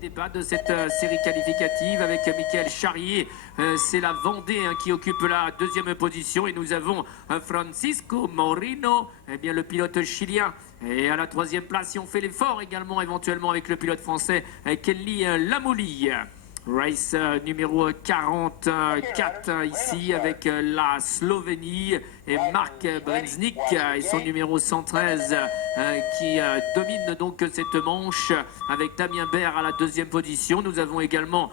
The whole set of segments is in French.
Départ de cette série qualificative avec Michael Charrier. C'est la Vendée qui occupe la deuxième position et nous avons Francisco Moreno, bien, le pilote chilien. Et à la troisième place, si on fait l'effort également éventuellement avec le pilote français Kelly Lamouli. Race numéro 44 ici avec la Slovénie et Mark Brenznik et son numéro 113 qui domine donc cette manche avec Damien Baird à la deuxième position. Nous avons également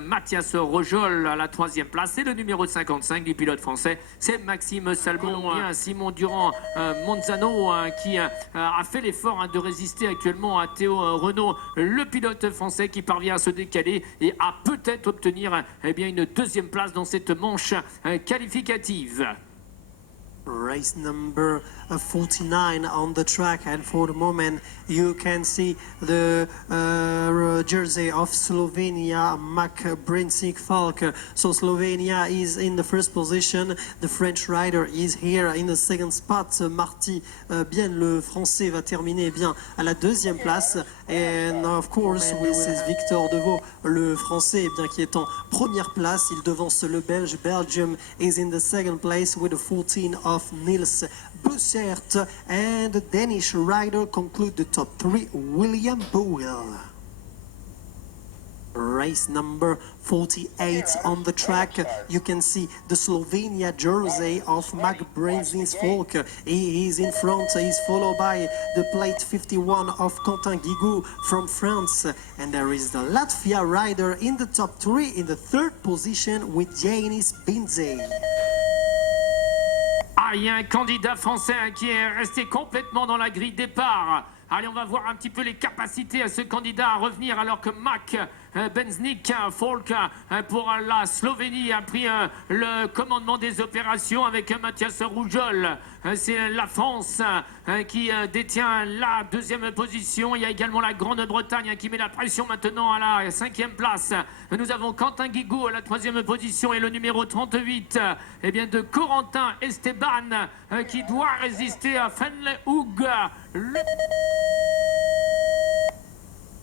Mathias Rojol à la troisième place et le numéro 55 du pilote français, c'est Maxime Salmon. Simon Durand Monzano qui a fait l'effort de résister actuellement à Théo Renault, le pilote français qui parvient à se décaler et à peut-être obtenir une deuxième place dans cette manche qualificative. Race number 49 on the track, and for the moment you can see the jersey of Slovenia, Mark Brenznik Falk. So Slovenia is in the first position, the French rider is here in the second spot. Marty Bien, le français, va terminer bien à la deuxième place, and of course this is Victor Deveau, le français qui est en première place, il devance le belge. Belgium is in the second place with a 14 of Niels Bussert, and the Danish rider conclude the top three, William Boel. Race number 48 on the track, you can see the Slovenia jersey of Mark Brenznik Falk. He is in front, he's followed by the plate 51 of Quentin Guigou from France, and there is the Latvia rider in the top three in the third position with Janis Binze. Il y a un candidat français qui est resté complètement dans la grille départ. Allez, on va voir un petit peu les capacités à ce candidat à revenir alors que Mark Brenznik Falk pour la Slovénie a pris le commandement des opérations avec Mathias Rojol. C'est la France qui détient la deuxième position. Il y a également la Grande-Bretagne qui met la pression maintenant à la cinquième place. Nous avons Quentin Guigou à la troisième position et le numéro 38 de Corentin Esteban qui doit résister à Fenley Hug.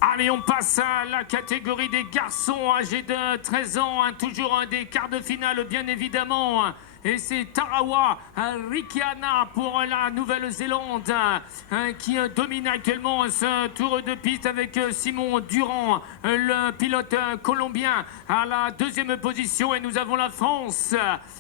Allez, on passe à la catégorie des garçons âgés de 13 ans, toujours un des quarts de finale bien évidemment. Et c'est Tarawa Rikiana pour la Nouvelle-Zélande qui domine actuellement ce tour de piste avec Simon Durand, le pilote colombien, à la deuxième position. Et nous avons la France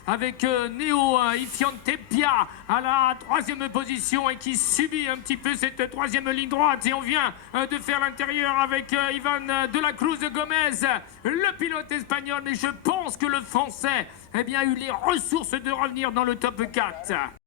avec Neo Ifiantepia à la troisième position et qui subit un petit peu cette troisième ligne droite. Et on vient de faire l'intérieur avec Ivan de la Cruz Gomez, le pilote espagnol. Mais je pense que le français a eu les ressources de revenir dans le top 4.